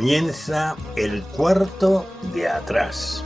Comienza el cuarto de atrás.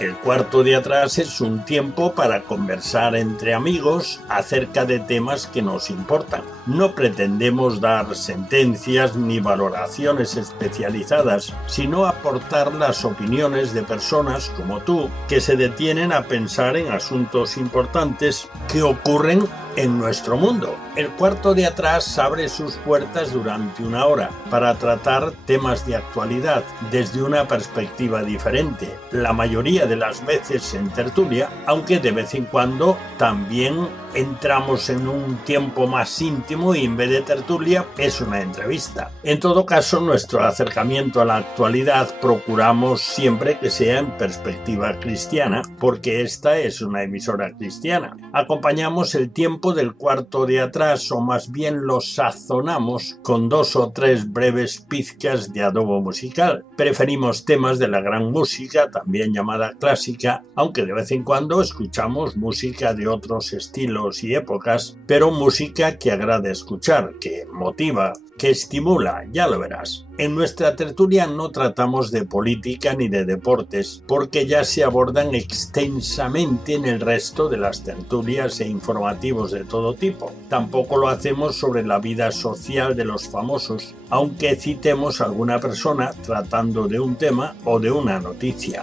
El cuarto de atrás es un tiempo para conversar entre amigos acerca de temas que nos importan. No pretendemos dar sentencias ni valoraciones especializadas, sino aportar las opiniones de personas como tú que se detienen a pensar en asuntos importantes que ocurren en nuestro mundo. El cuarto de atrás abre sus puertas durante una hora para tratar temas de actualidad desde una perspectiva diferente, la mayoría de las veces en tertulia, aunque de vez en cuando también entramos en un tiempo más íntimo y en vez de tertulia es una entrevista. En todo caso, nuestro acercamiento a la actualidad procuramos siempre que sea en perspectiva cristiana, porque esta es una emisora cristiana. Acompañamos el tiempo del cuarto de atrás, o más bien lo sazonamos con 2 o 3 breves pizcas de adobo musical. Preferimos temas de la gran música, también llamada clásica, aunque de vez en cuando escuchamos música de otros estilos y épocas, pero música que agrada escuchar, que motiva, que estimula, ya lo verás. En nuestra tertulia no tratamos de política ni de deportes, porque ya se abordan extensamente en el resto de las tertulias e informativos de todo tipo. Tampoco lo hacemos sobre la vida social de los famosos, aunque citemos a alguna persona tratando de un tema o de una noticia.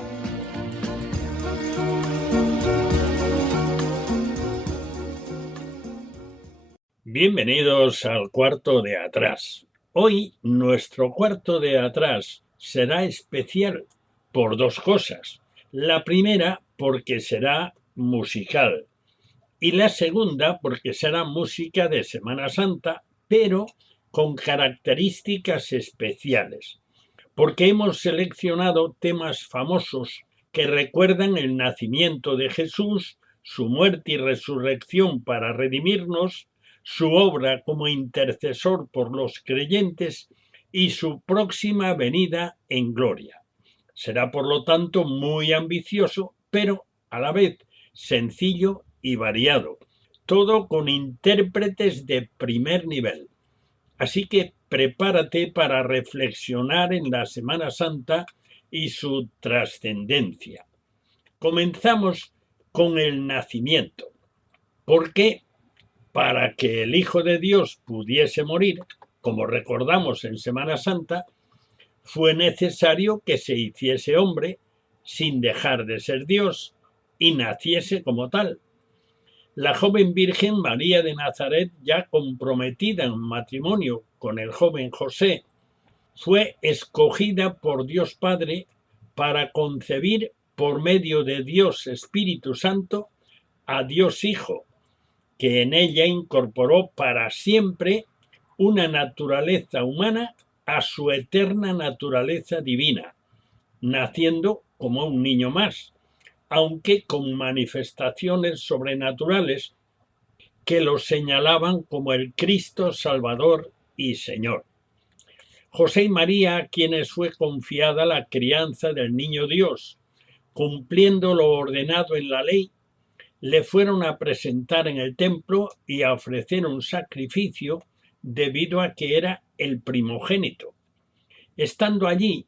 Bienvenidos al cuarto de atrás. Hoy nuestro cuarto de atrás será especial por 2 cosas. La primera porque será musical y la segunda porque será música de Semana Santa, pero con características especiales. Porque hemos seleccionado temas famosos que recuerdan el nacimiento de Jesús, su muerte y resurrección para redimirnos, su obra como intercesor por los creyentes y su próxima venida en gloria. Será por lo tanto muy ambicioso, pero a la vez sencillo y variado, todo con intérpretes de primer nivel. Así que prepárate para reflexionar en la Semana Santa y su trascendencia. Comenzamos con el nacimiento, porque para que el Hijo de Dios pudiese morir, como recordamos en Semana Santa, fue necesario que se hiciese hombre sin dejar de ser Dios y naciese como tal. La joven Virgen María de Nazaret, ya comprometida en matrimonio con el joven José, fue escogida por Dios Padre para concebir por medio de Dios Espíritu Santo a Dios Hijo, que en ella incorporó para siempre una naturaleza humana a su eterna naturaleza divina, naciendo como un niño más, aunque con manifestaciones sobrenaturales que lo señalaban como el Cristo Salvador y Señor. José y María, a quienes fue confiada la crianza del niño Dios, cumpliendo lo ordenado en la ley, le fueron a presentar en el templo y a ofrecer un sacrificio debido a que era el primogénito. Estando allí,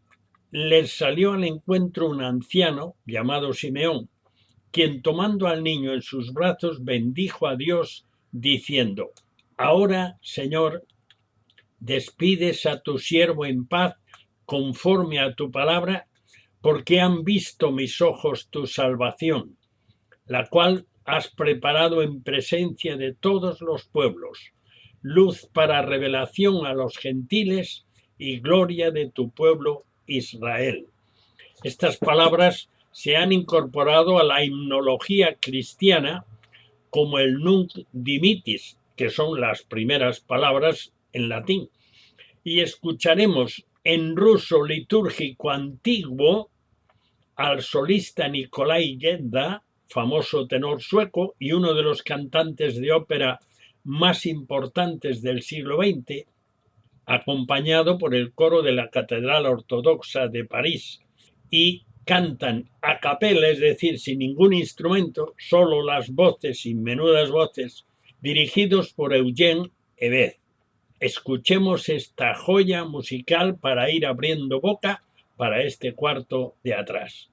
les salió al encuentro un anciano llamado Simeón, quien tomando al niño en sus brazos bendijo a Dios diciendo: Ahora, Señor, despides a tu siervo en paz conforme a tu palabra, porque han visto mis ojos tu salvación, la cual has preparado en presencia de todos los pueblos, luz para revelación a los gentiles y gloria de tu pueblo Israel. Estas palabras se han incorporado a la himnología cristiana como el Nunc Dimittis, que son las primeras palabras en latín. Y escucharemos en ruso litúrgico antiguo al solista Nikolai Gedda, famoso tenor sueco y uno de los cantantes de ópera más importantes del siglo XX, acompañado por el coro de la Catedral Ortodoxa de París, y cantan a capella, es decir, sin ningún instrumento, solo las voces y menudas voces dirigidos por Eugene Ebeth. Escuchemos esta joya musical para ir abriendo boca para este cuarto de atrás.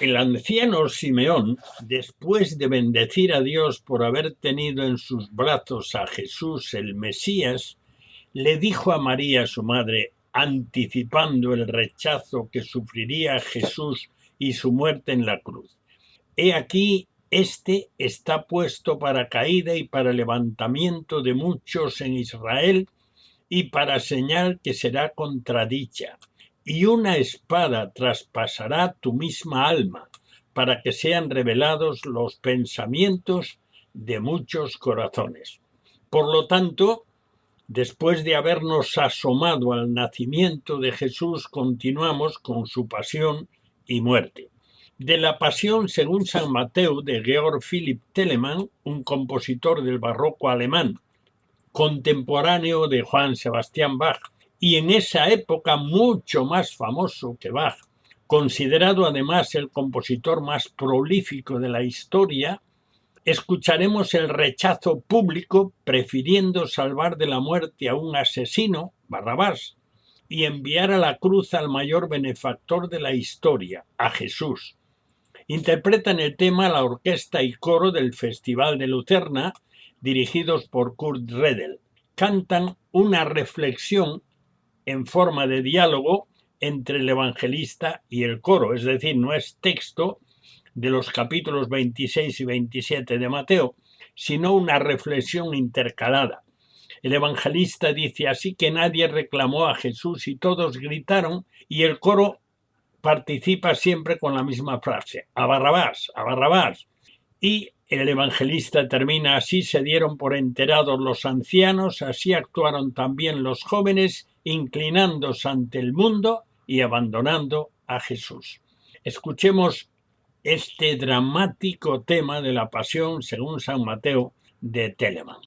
El anciano Simeón, después de bendecir a Dios por haber tenido en sus brazos a Jesús el Mesías, le dijo a María, su madre, anticipando el rechazo que sufriría Jesús y su muerte en la cruz: «He aquí, este está puesto para caída y para levantamiento de muchos en Israel, y para señal que será contradicha. Y una espada traspasará tu misma alma, para que sean revelados los pensamientos de muchos corazones». Por lo tanto, después de habernos asomado al nacimiento de Jesús, continuamos con su pasión y muerte. De la Pasión según San Mateo, de Georg Philipp Telemann, un compositor del barroco alemán, contemporáneo de Johann Sebastian Bach, y en esa época mucho más famoso que Bach, considerado además el compositor más prolífico de la historia, escucharemos el rechazo público, prefiriendo salvar de la muerte a un asesino, Barrabás, y enviar a la cruz al mayor benefactor de la historia, a Jesús. Interpretan el tema la orquesta y coro del Festival de Lucerna, dirigidos por Kurt Redel. Cantan una reflexión en forma de diálogo entre el evangelista y el coro, es decir, no es texto de los capítulos 26 y 27 de Mateo, sino una reflexión intercalada. El evangelista dice: así que nadie reclamó a Jesús y todos gritaron, y el coro participa siempre con la misma frase: a Barrabás, a Barrabás. Y el evangelista termina: así se dieron por enterados los ancianos, así actuaron también los jóvenes, inclinándose ante el mundo y abandonando a Jesús. Escuchemos este dramático tema de la Pasión según San Mateo de Telemann.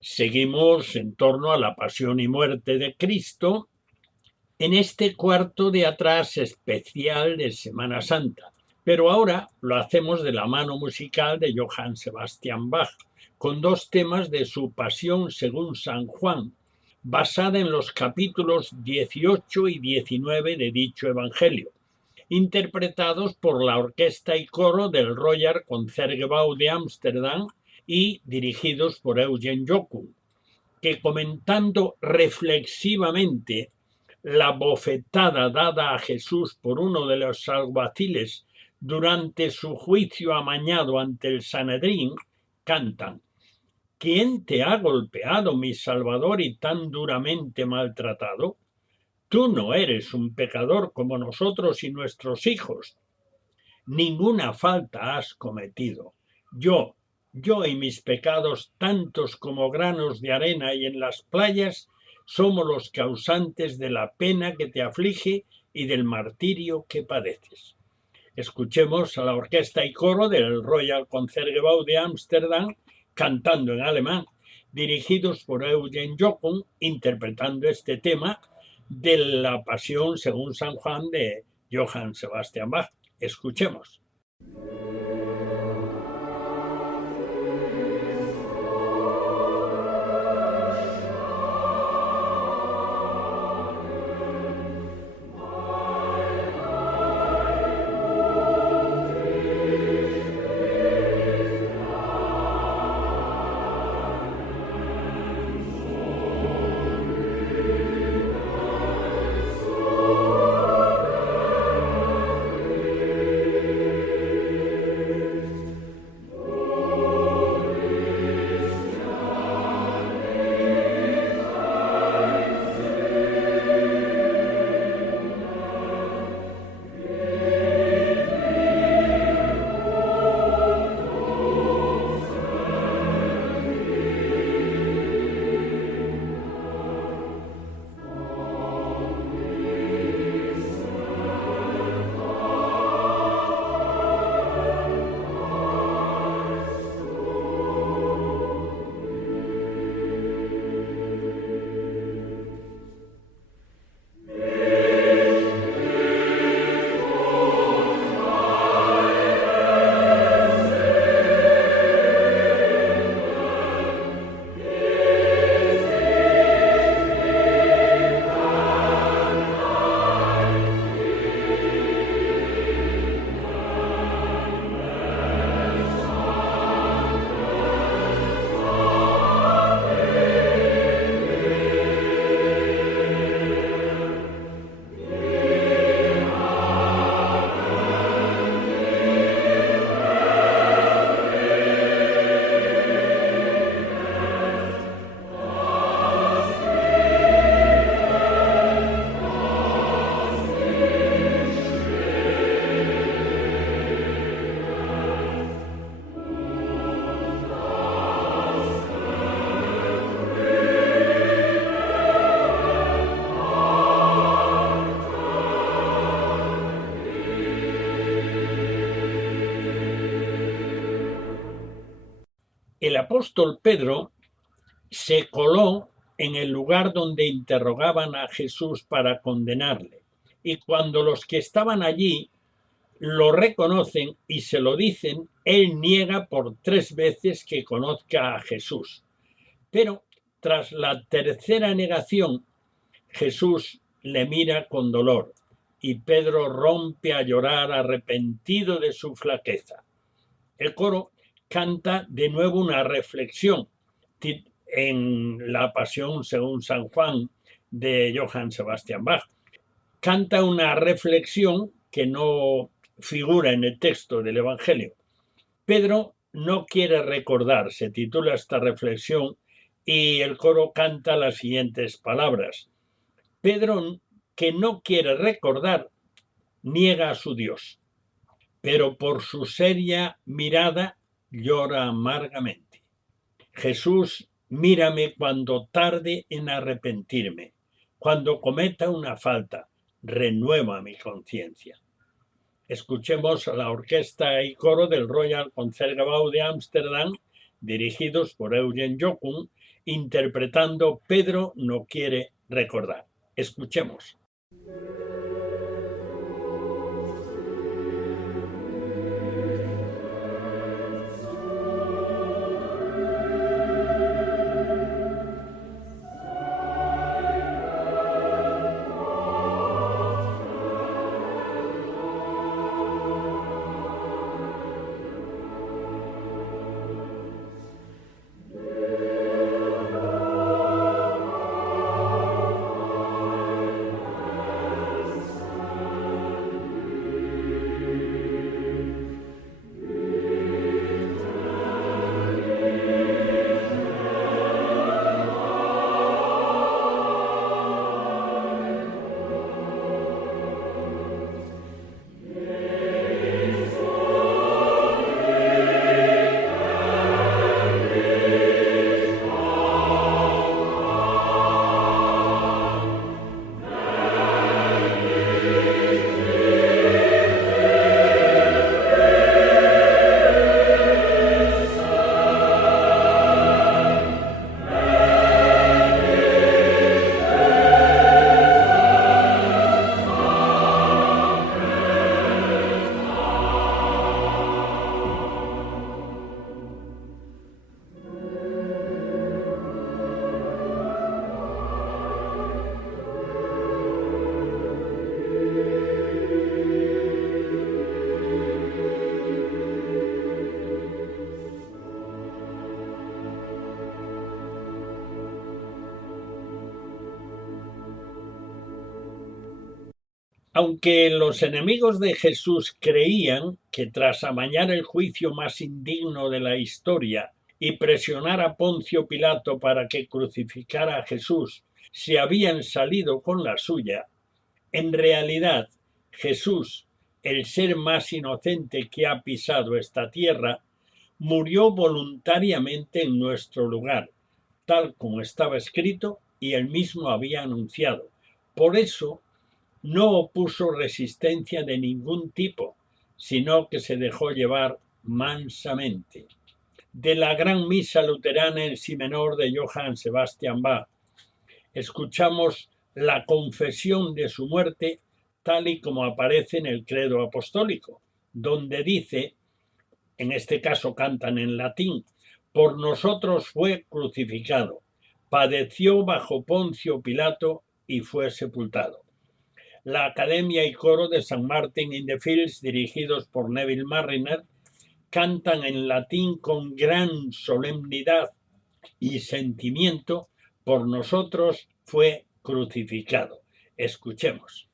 Seguimos en torno a la pasión y muerte de Cristo en este cuarto de atrás especial de Semana Santa. Pero ahora lo hacemos de la mano musical de Johann Sebastian Bach, con dos temas de su Pasión según San Juan, basada en los capítulos 18 y 19 de dicho evangelio, interpretados por la orquesta y coro del Royal Concertgebouw de Ámsterdam y dirigidos por Eugen Jochum, que comentando reflexivamente la bofetada dada a Jesús por uno de los alguaciles durante su juicio amañado ante el Sanedrín, cantan: ¿quién te ha golpeado, mi Salvador, y tan duramente maltratado? Tú no eres un pecador como nosotros y nuestros hijos. Ninguna falta has cometido. Yo y mis pecados, tantos como granos de arena y en las playas, somos los causantes de la pena que te aflige y del martirio que padeces. Escuchemos a la orquesta y coro del Royal Concertgebouw de Ámsterdam cantando en alemán, dirigidos por Eugen Jochum, interpretando este tema de la Pasión según San Juan de Johann Sebastian Bach. Escuchemos. apóstol Pedro se coló en el lugar donde interrogaban a Jesús para condenarle. Y cuando los que estaban allí lo reconocen y se lo dicen, él niega por 3 veces que conozca a Jesús. Pero tras la tercera negación, Jesús le mira con dolor y Pedro rompe a llorar arrepentido de su flaqueza. El coro canta de nuevo una reflexión en la Pasión según San Juan de Johann Sebastian Bach. Canta una reflexión que no figura en el texto del Evangelio. Pedro no quiere recordar, se titula esta reflexión, y el coro canta las siguientes palabras. Pedro, que no quiere recordar, niega a su Dios, pero por su seria mirada llora amargamente. Jesús, mírame cuando tarde en arrepentirme, cuando cometa una falta, renueva mi conciencia. Escuchemos a la orquesta y coro del Royal Concertgebouw de Ámsterdam, dirigidos por Eugen Jochum, interpretando Pedro no quiere recordar. Escuchemos. Aunque los enemigos de Jesús creían que tras amañar el juicio más indigno de la historia y presionar a Poncio Pilato para que crucificara a Jesús, se habían salido con la suya, en realidad Jesús, el ser más inocente que ha pisado esta tierra, murió voluntariamente en nuestro lugar, tal como estaba escrito y él mismo había anunciado. Por eso, no opuso resistencia de ningún tipo, sino que se dejó llevar mansamente. De la gran misa luterana en si menor de Johann Sebastian Bach, escuchamos la confesión de su muerte tal y como aparece en el credo apostólico, donde dice, en este caso cantan en latín, por nosotros fue crucificado, padeció bajo Poncio Pilato y fue sepultado. La Academia y Coro de St. Martin in the Fields, dirigidos por Neville Marriner, cantan en latín con gran solemnidad y sentimiento, por nosotros fue crucificado. Escuchemos.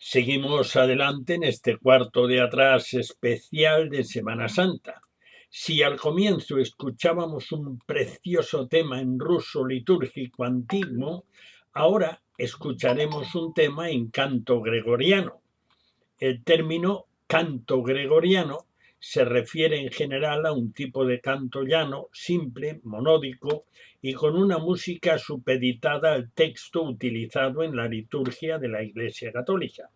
Seguimos adelante en este cuarto de atrás especial de Semana Santa. Si al comienzo escuchábamos un precioso tema en ruso litúrgico antiguo, ahora escucharemos un tema en canto gregoriano. El término canto gregoriano se refiere en general a un tipo de canto llano, simple, monódico y con una música supeditada al texto utilizado en la liturgia de la Iglesia Católica.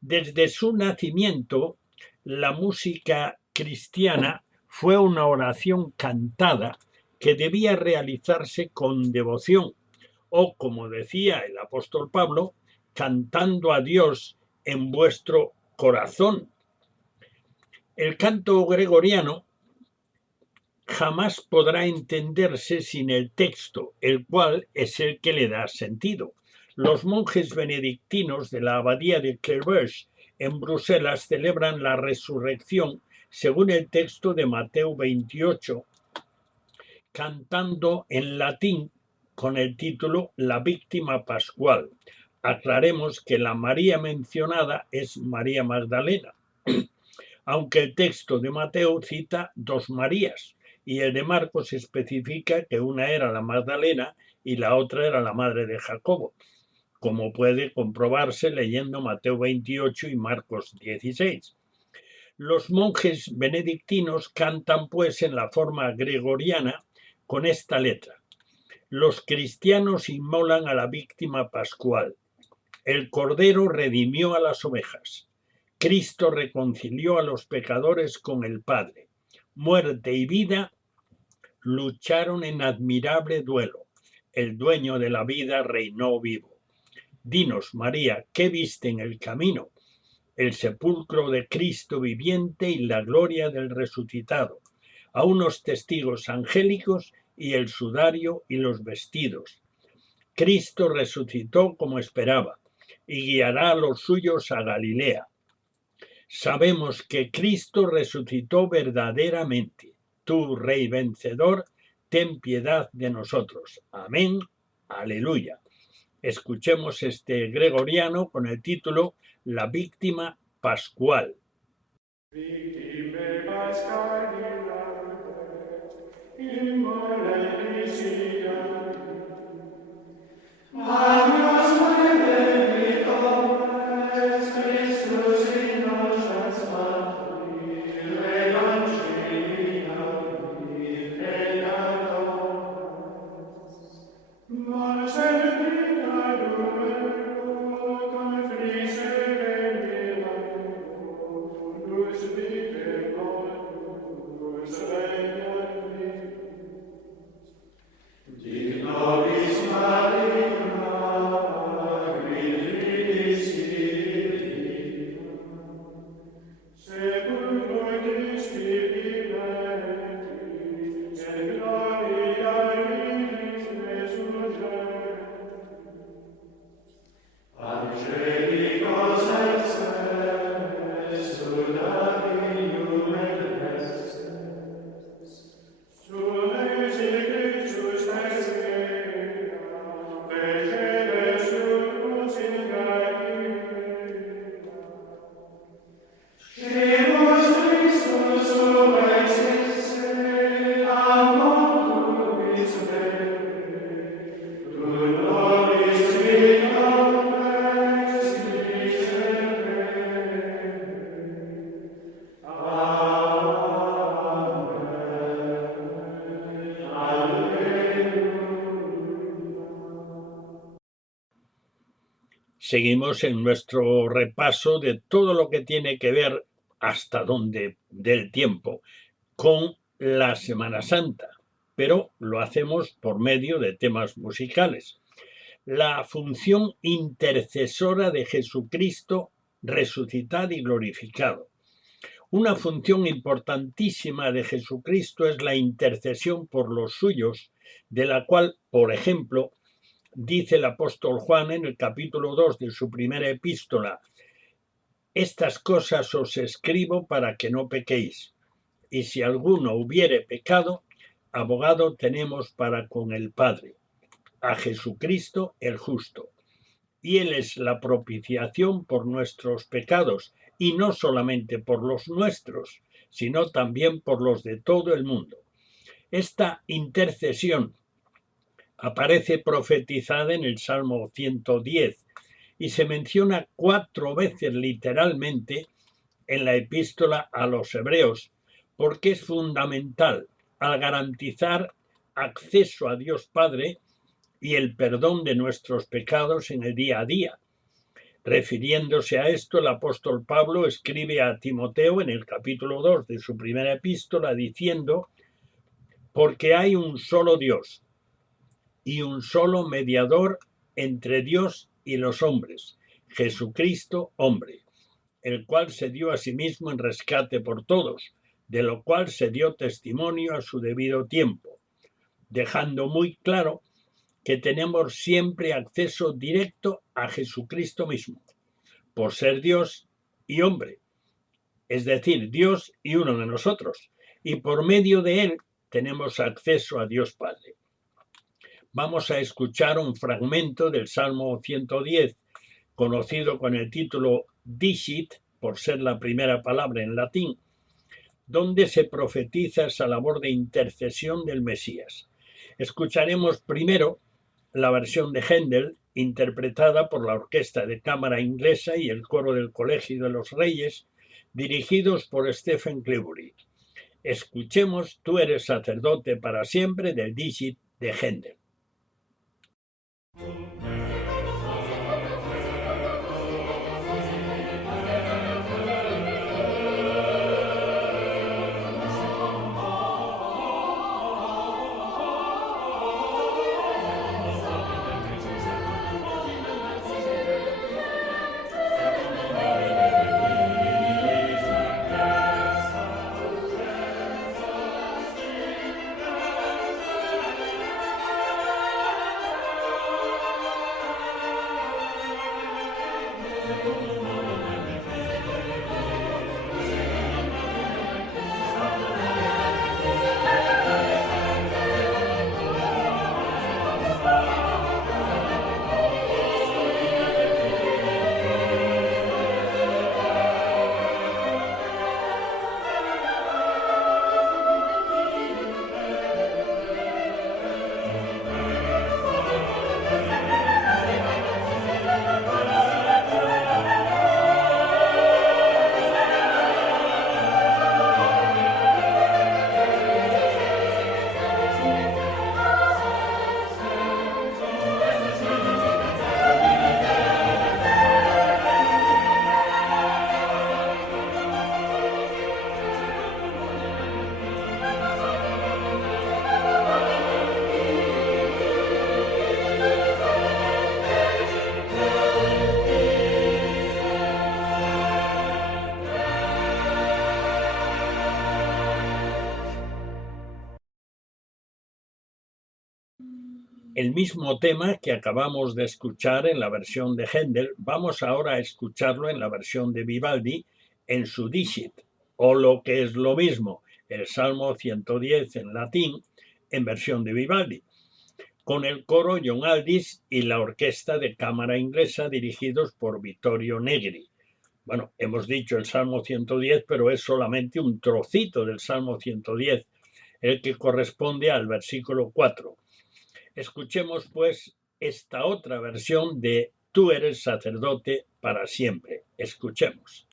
Desde su nacimiento, la música cristiana fue una oración cantada que debía realizarse con devoción, o como decía el apóstol Pablo, cantando a Dios en vuestro corazón. El canto gregoriano jamás podrá entenderse sin el texto, el cual es el que le da sentido. Los monjes benedictinos de la abadía de Clairvaux en Bruselas celebran la resurrección según el texto de Mateo 28, cantando en latín con el título La víctima pascual. Aclaremos que la María mencionada es María Magdalena, aunque el texto de Mateo cita dos Marías y el de Marcos especifica que una era la Magdalena y la otra era la madre de Jacobo, como puede comprobarse leyendo Mateo 28 y Marcos 16. Los monjes benedictinos cantan pues en la forma gregoriana con esta letra. Los cristianos inmolan a la víctima pascual. El Cordero redimió a las ovejas. Cristo reconcilió a los pecadores con el Padre. Muerte y vida lucharon en admirable duelo. El dueño de la vida reinó vivo. Dinos, María, ¿qué viste en el camino? El sepulcro de Cristo viviente y la gloria del resucitado, a unos testigos angélicos y el sudario y los vestidos. Cristo resucitó como esperaba y guiará a los suyos a Galilea. Sabemos que Cristo resucitó verdaderamente. Tú, Rey vencedor, ten piedad de nosotros. Amén. Aleluya. Escuchemos este gregoriano con el título La víctima pascual. Seguimos en nuestro repaso de todo lo que tiene que ver hasta donde del tiempo con la Semana Santa, pero lo hacemos por medio de temas musicales. La función intercesora de Jesucristo resucitado y glorificado. Una función importantísima de Jesucristo es la intercesión por los suyos, de la cual, por ejemplo, dice el apóstol Juan en el capítulo 2 de su primera epístola: estas cosas os escribo para que no pequéis. Y si alguno hubiere pecado, abogado tenemos para con el Padre, a Jesucristo el justo. y Él es la propiciación por nuestros pecados, y no solamente por los nuestros, sino también por los de todo el mundo. Esta intercesión aparece profetizada en el Salmo 110 y se menciona 4 veces literalmente en la epístola a los Hebreos, porque es fundamental al garantizar acceso a Dios Padre y el perdón de nuestros pecados en el día a día. Refiriéndose a esto, el apóstol Pablo escribe a Timoteo en el capítulo 2 de su primera epístola diciendo: porque hay un solo Dios y un solo mediador entre Dios y los hombres, Jesucristo hombre, el cual se dio a sí mismo en rescate por todos, de lo cual se dio testimonio a su debido tiempo, dejando muy claro que tenemos siempre acceso directo a Jesucristo mismo, por ser Dios y hombre, es decir, Dios y uno de nosotros, y por medio de él tenemos acceso a Dios Padre. Vamos a escuchar un fragmento del Salmo 110, conocido con el título Dicit, por ser la primera palabra en latín, donde se profetiza esa labor de intercesión del Mesías. Escucharemos primero la versión de Händel, interpretada por la Orquesta de Cámara Inglesa y el Coro del Colegio de los Reyes, dirigidos por Stephen Cleobury. Escuchemos Tú eres sacerdote para siempre, del Dicit de Händel. El mismo tema que acabamos de escuchar en la versión de Händel, vamos ahora a escucharlo en la versión de Vivaldi en su Dicit, o lo que es lo mismo, el Salmo 110 en latín, en versión de Vivaldi, con el coro John Aldis y la Orquesta de Cámara Inglesa dirigidos por Vittorio Negri. Bueno, hemos dicho el Salmo 110, pero es solamente un trocito del Salmo 110, el que corresponde al versículo 4. Escuchemos, pues, esta otra versión de Tú eres sacerdote para siempre. Escuchemos.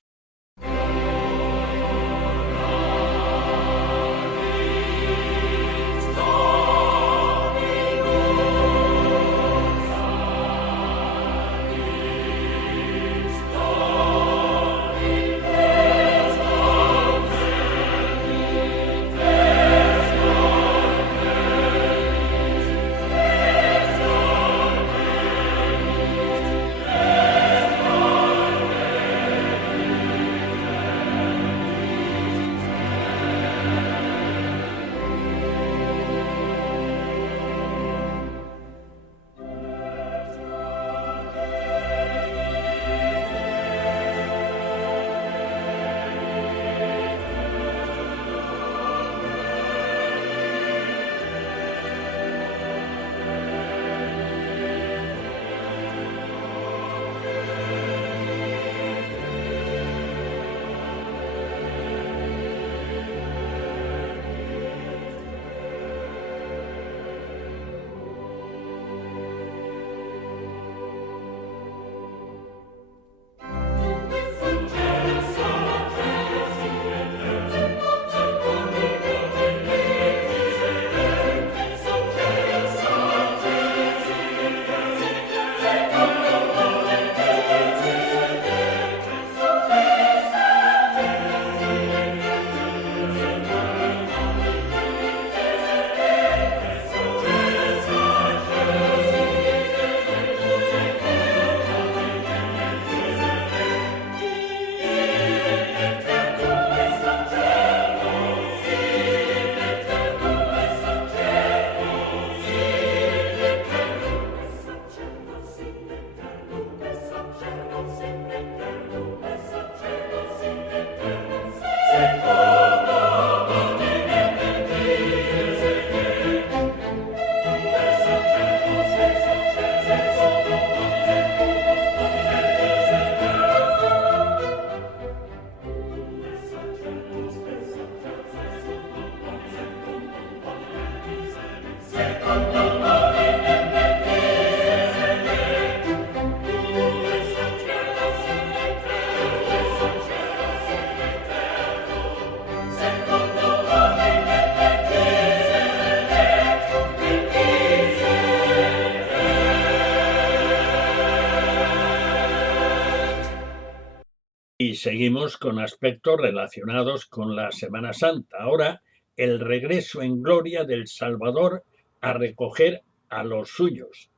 Y seguimos con aspectos relacionados con la Semana Santa. Ahora, el regreso en gloria del Salvador a recoger a los suyos.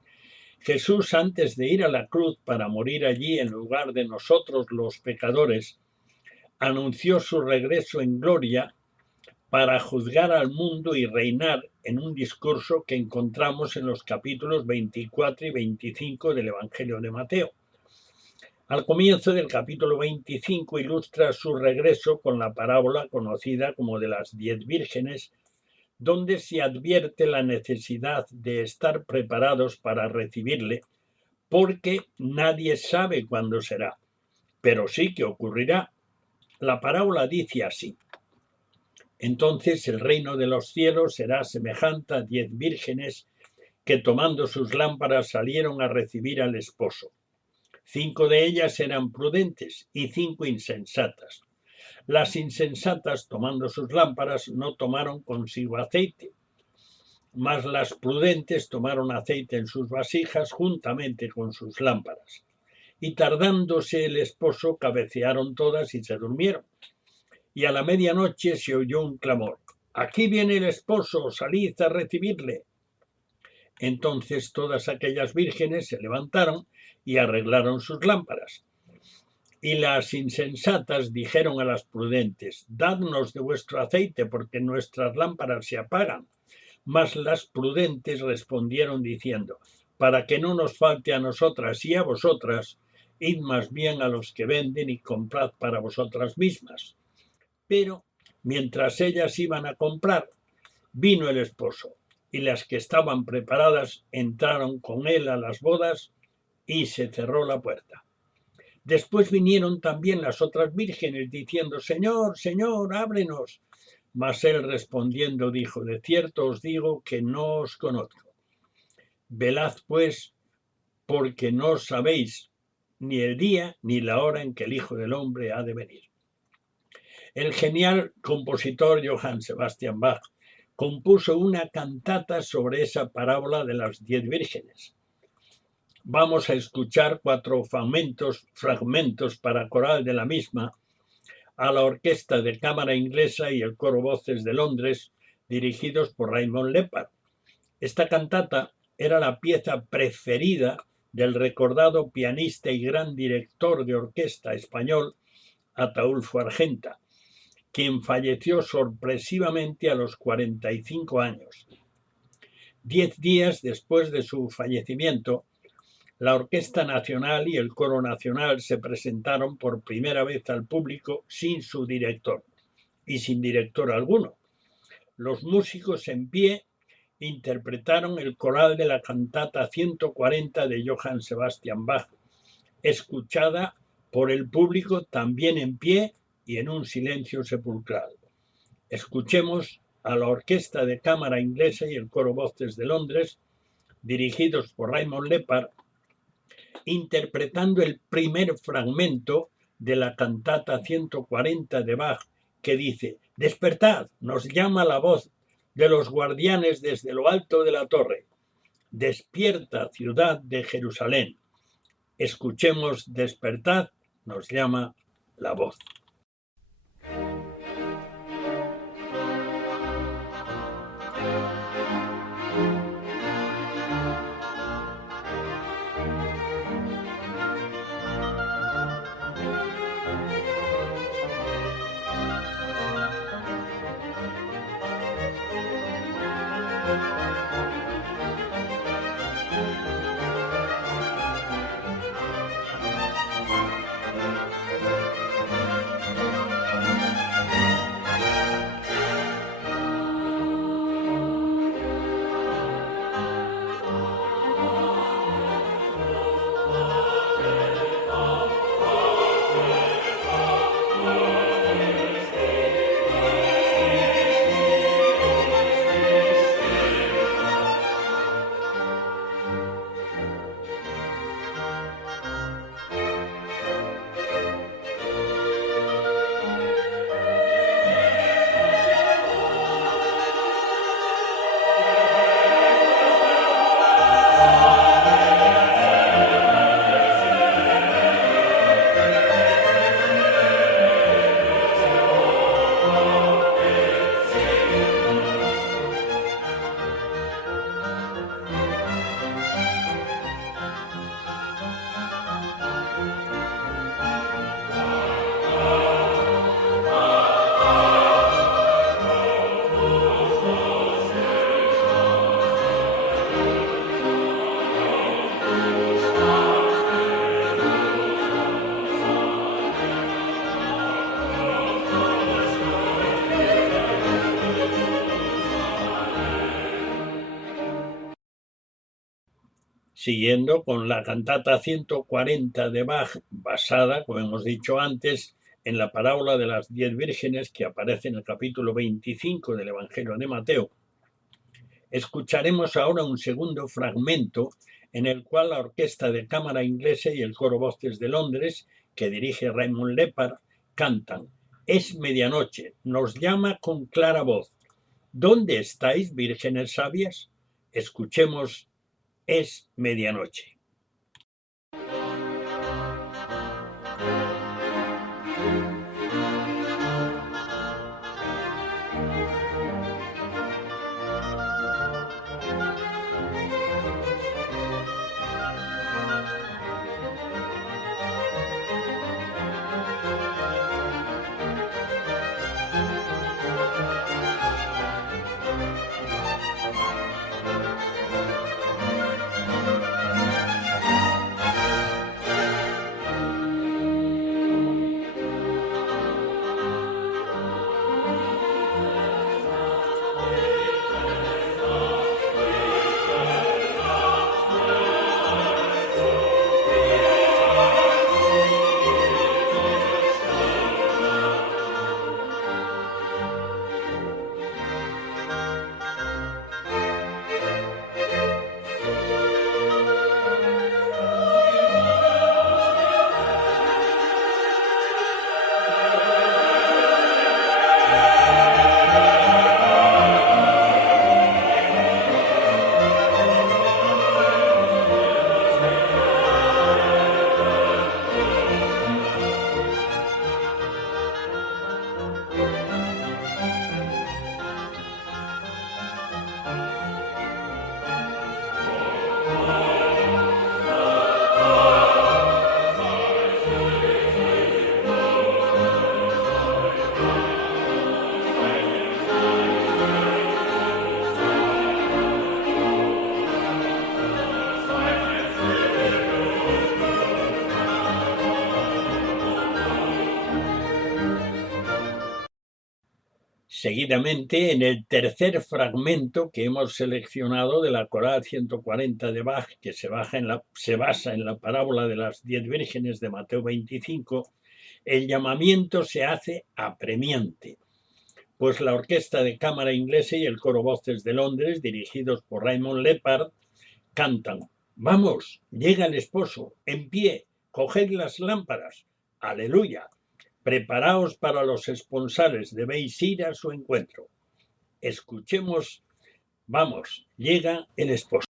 Jesús, antes de ir a la cruz para morir allí en lugar de nosotros los pecadores, anunció su regreso en gloria para juzgar al mundo y reinar en un discurso que encontramos en los capítulos 24 y 25 del Evangelio de Mateo. Al comienzo del capítulo 25 ilustra su regreso con la parábola conocida como de las 10 vírgenes, donde se advierte la necesidad de estar preparados para recibirle, porque nadie sabe cuándo será, pero sí que ocurrirá. La parábola dice así: entonces el reino de los cielos será semejante a 10 vírgenes que tomando sus lámparas salieron a recibir al esposo. 5 de ellas eran prudentes y 5 insensatas. Las insensatas, tomando sus lámparas, no tomaron consigo aceite, mas las prudentes tomaron aceite en sus vasijas juntamente con sus lámparas. Y tardándose el esposo, cabecearon todas y se durmieron. Y a la medianoche se oyó un clamor: «Aquí viene el esposo, salid a recibirle». Entonces todas aquellas vírgenes se levantaron y arreglaron sus lámparas. Y las insensatas dijeron a las prudentes: «Dadnos de vuestro aceite, porque nuestras lámparas se apagan». Mas las prudentes respondieron diciendo: «Para que no nos falte a nosotras y a vosotras, id más bien a los que venden y comprad para vosotras mismas». Pero mientras ellas iban a comprar, vino el esposo, y las que estaban preparadas entraron con él a las bodas, y se cerró la puerta. Después vinieron también las otras vírgenes, diciendo: «Señor, Señor, ábrenos». Mas él respondiendo dijo: «De cierto os digo que no os conozco. Velad pues, porque no sabéis ni el día ni la hora en que el Hijo del Hombre ha de venir». El genial compositor Johann Sebastian Bach compuso una cantata sobre esa parábola de las 10 vírgenes. Vamos a escuchar 4 fragmentos para coral de la misma, a la Orquesta de Cámara Inglesa y el Coro Voces de Londres, dirigidos por Raymond Leppard. Esta cantata era la pieza preferida del recordado pianista y gran director de orquesta español Ataúlfo Argenta, quien falleció sorpresivamente a los 45 años. 10 días después de su fallecimiento, la Orquesta Nacional y el Coro Nacional se presentaron por primera vez al público sin su director y sin director alguno. Los músicos en pie interpretaron el coral de la cantata 140 de Johann Sebastian Bach, escuchada por el público también en pie y en un silencio sepulcral. Escuchemos a la Orquesta de Cámara Inglesa y el Coro Voces de Londres, dirigidos por Raymond Leppard, interpretando el primer fragmento de la cantata 140 de Bach, que dice: «Despertad, nos llama la voz de los guardianes desde lo alto de la torre. Despierta, ciudad de Jerusalén». Escuchemos «Despertad, nos llama la voz». siguiendo con la cantata 140 de Bach, basada, como hemos dicho antes, en la parábola de las 10 vírgenes que aparece en el capítulo 25 del Evangelio de Mateo. Escucharemos ahora un segundo fragmento en el cual la Orquesta de Cámara Inglesa y el Coro Voces de Londres, que dirige Raymond Lepard, cantan: Es medianoche, nos llama con clara voz. ¿Dónde estáis, vírgenes sabias? Escuchemos Es medianoche. Seguidamente, en el tercer fragmento que hemos seleccionado de la Coral 140 de Bach, que se basa en la parábola de las 10 vírgenes de Mateo 25, el llamamiento se hace apremiante, pues la Orquesta de Cámara Inglesa y el Coro Voces de Londres, dirigidos por Raymond Lepard, cantan: Vamos, llega el esposo, en pie, coged las lámparas, aleluya. Preparaos para los esponsales, debéis ir a su encuentro. Escuchemos, vamos, llega el esposo.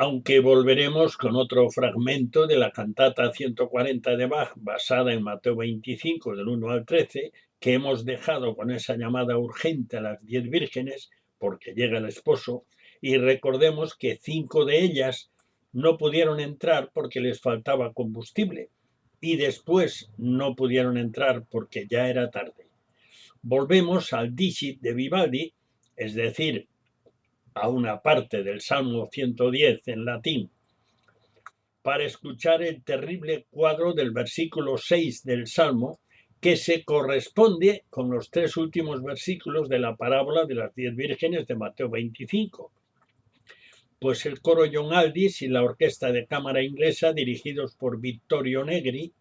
aunque volveremos con otro fragmento de la cantata 140 de Bach, basada en Mateo 25, del 1 al 13, que hemos dejado con esa llamada urgente a las 10 vírgenes, porque llega el esposo, y recordemos que 5 de ellas no pudieron entrar porque les faltaba combustible, y después no pudieron entrar porque ya era tarde. Volvemos al Dicit de Vivaldi, es decir, a una parte del Salmo 110 en latín, para escuchar el terrible cuadro del versículo 6 del Salmo, que se corresponde con los 3 últimos versículos de la parábola de las 10 vírgenes de Mateo 25. Pues el coro John Aldis y la orquesta de cámara inglesa, dirigidos por Vittorio Negri,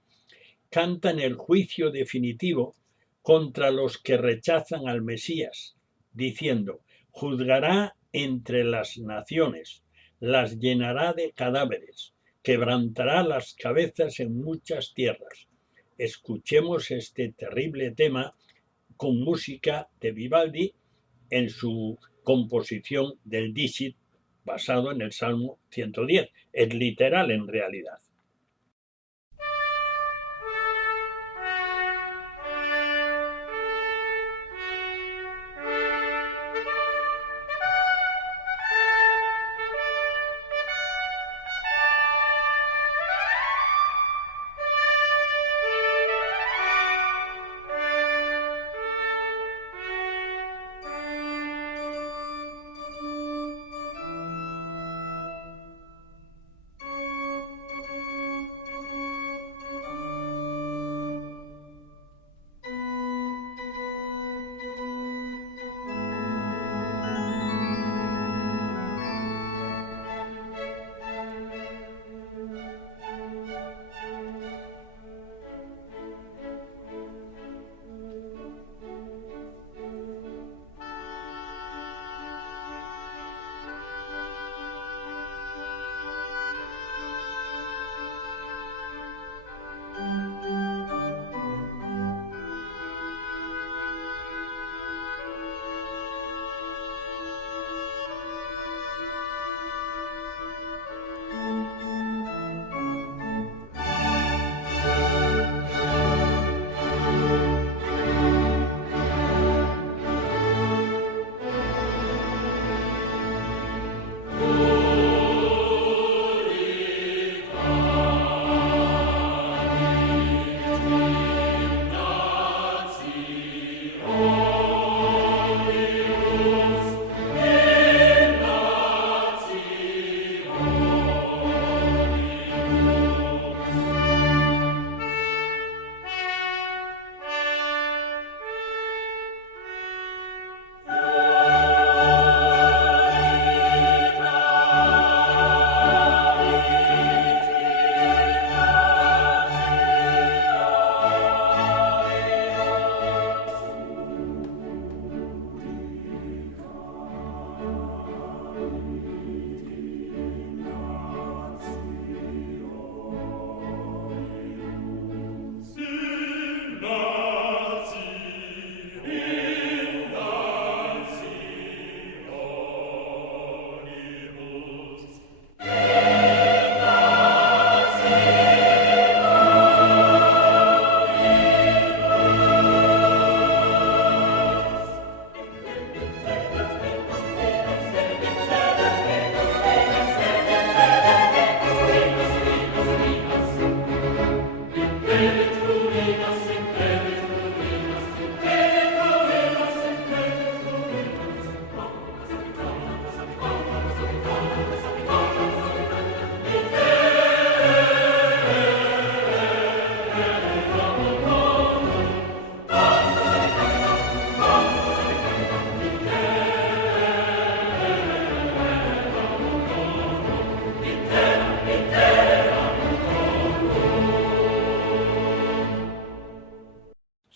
cantan el juicio definitivo contra los que rechazan al Mesías, diciendo: juzgará entre las naciones, las llenará de cadáveres, quebrantará las cabezas en muchas tierras. Escuchemos este terrible tema con música de Vivaldi en su composición del Dicit, basado en el Salmo 110. Es literal en realidad.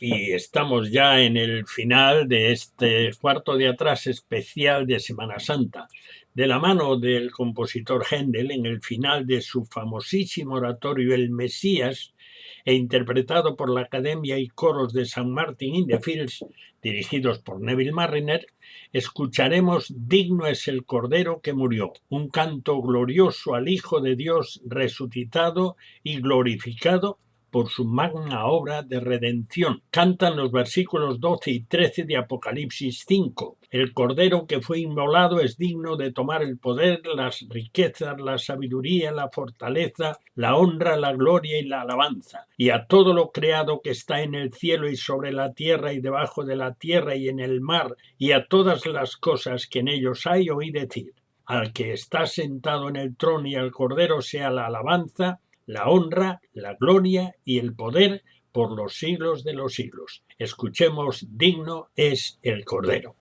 Y estamos ya en el final de este cuarto de atrás especial de Semana Santa, de la mano del compositor Händel, en el final de su famosísimo oratorio El Mesías, e interpretado por la Academia y Coros de St. Martin in the Fields, dirigidos por Neville Marriner, escucharemos Digno es el Cordero que murió, un canto glorioso al Hijo de Dios resucitado y glorificado por su magna obra de redención. Cantan los versículos 12 y 13 de Apocalipsis 5. El Cordero que fue inmolado es digno de tomar el poder, las riquezas, la sabiduría, la fortaleza, la honra, la gloria y la alabanza. Y a todo lo creado que está en el cielo y sobre la tierra y debajo de la tierra y en el mar, y a todas las cosas que en ellos hay, oí decir: al que está sentado en el trono y al Cordero sea la alabanza, la honra, la gloria y el poder por los siglos de los siglos. Escuchemos, digno es el Cordero.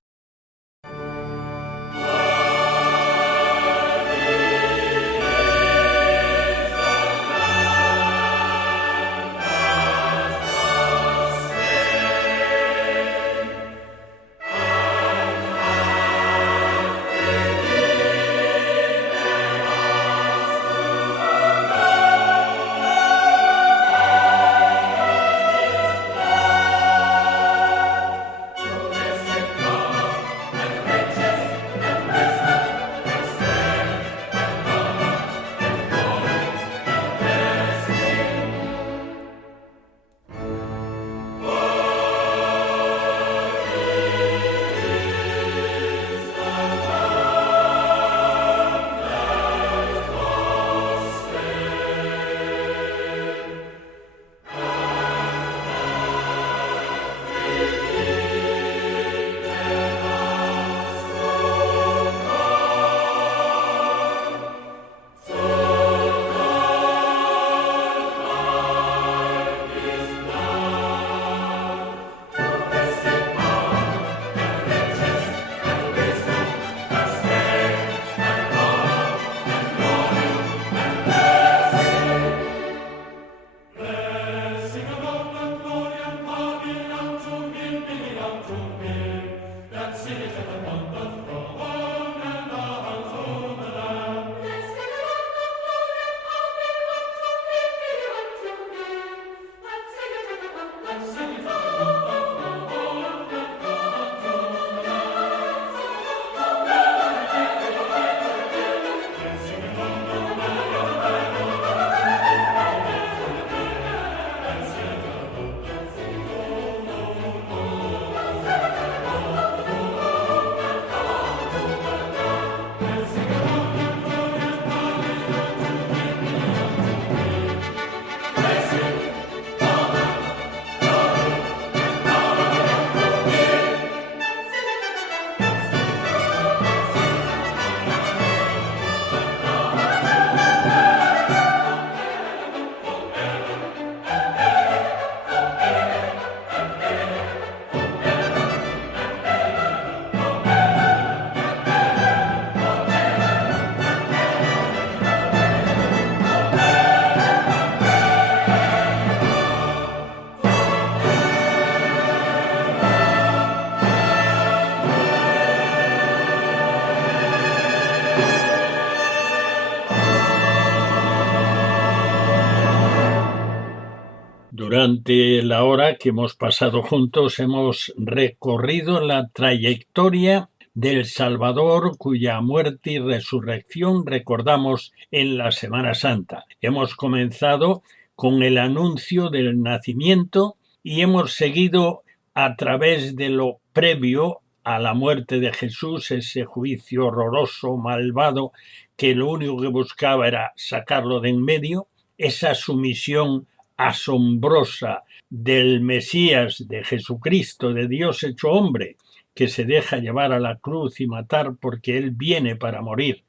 Durante la hora que hemos pasado juntos hemos recorrido la trayectoria del Salvador, cuya muerte y resurrección recordamos en la Semana Santa. Hemos comenzado con el anuncio del nacimiento y hemos seguido a través de lo previo a la muerte de Jesús, ese juicio horroroso, malvado, que lo único que buscaba era sacarlo de en medio, esa sumisión asombrosa del Mesías, de Jesucristo, de Dios hecho hombre, que se deja llevar a la cruz y matar porque Él viene para morir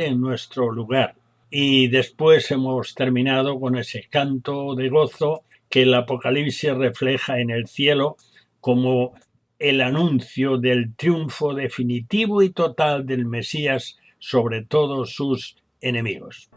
en nuestro lugar. Y después hemos terminado con ese canto de gozo que el Apocalipsis refleja en el cielo como el anuncio del triunfo definitivo y total del Mesías sobre todos sus enemigos.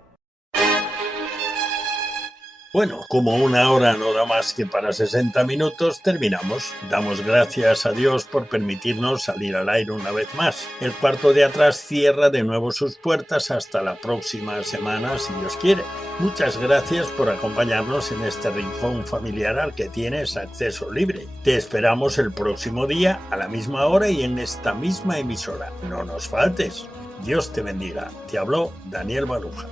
Bueno, como una hora no da más que para 60 minutos, terminamos. Damos gracias a Dios por permitirnos salir al aire una vez más. El cuarto de atrás cierra de nuevo sus puertas hasta la próxima semana, si Dios quiere. Muchas gracias por acompañarnos en este rincón familiar al que tienes acceso libre. Te esperamos el próximo día, a la misma hora y en esta misma emisora. No nos faltes. Dios te bendiga. Te habló Daniel Baruja.